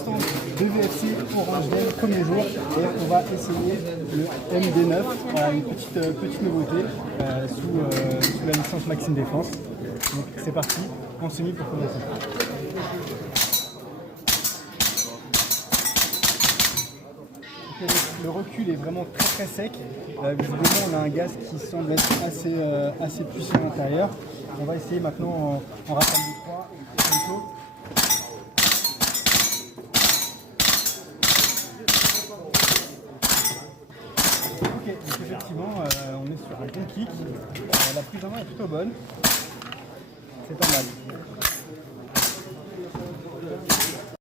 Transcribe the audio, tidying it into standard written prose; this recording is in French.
Stand de VFC Orange Day, premier jour, et on va essayer le MD9, une petite nouveauté sous la licence Maxime Défense. Donc c'est parti, on s'est mis pour commencer. Le recul est vraiment très sec. Visiblement, on a un gaz qui semble être assez puissant à l'intérieur. On va essayer maintenant en rappel de 3. Ok, donc effectivement, on est sur un bon kick. La prise en main est plutôt bonne. C'est pas mal.